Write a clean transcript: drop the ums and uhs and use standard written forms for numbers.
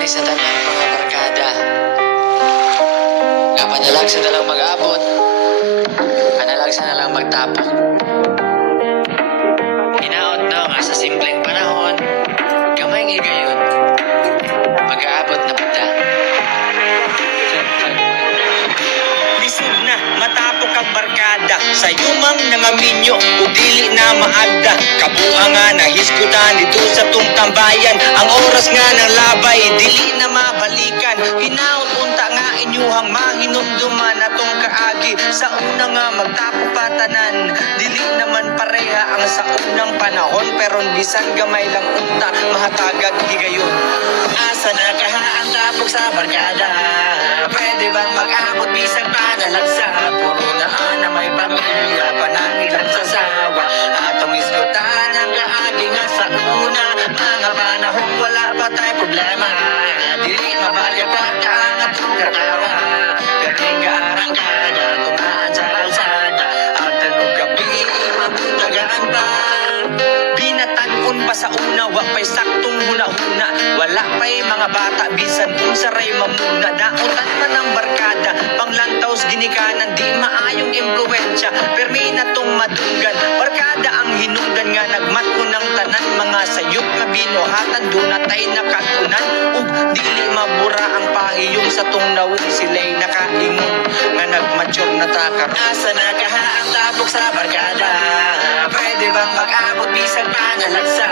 ni sa tanan mga barkada. Kapanalag sa dalang mag-abot, panalag sa nalang magtapok. Hinaot na nga sa simpleng panahon, gamay ng igayon, mag-aabot na punta. Lisod na matapok ang barkada sa yumang nangaminyo ug dili na maagda kabuanga na hisgutan dito sa tung tambayan ang oras nga ng labay dili na mabalikan hinaut unta nga inyuhang mahinumduman atong kaagi sa una nga magtapok patanan dili naman pareha ang sa unang panahon pero bisan gamay lang unta mahatagag higayon asa na kaha ang tapok sa barkada pwede bang mag-abot bisag panalagsa puro na may pamilya panangilan sa sawa atong isgutan ang kaagi nga sa una mga panahon wala pa tayo problema dili mabalya pa ka ang atong katawa galing gaarang kada tumaan sa kalsada at tanong gabi mabundagaan pa binatanon pa sa una wa pa'y saktong huna-huna wala pa'y mga bata bisan unsaray mamuna daotan man ang barkada panglantaws ginikanan di maayong impluwensya permi na tong madunggan barkada ang hinungdan nga nagmatko ng tanan mga sayop nga binuhatan dunatay nakatunan ug dili mabura ang pahiyong sa tong nawong sila'y nakaingon nga nagmature na takar asa na kaha ang tapok sa barkada pwede bang mag-abot bisag panalagsa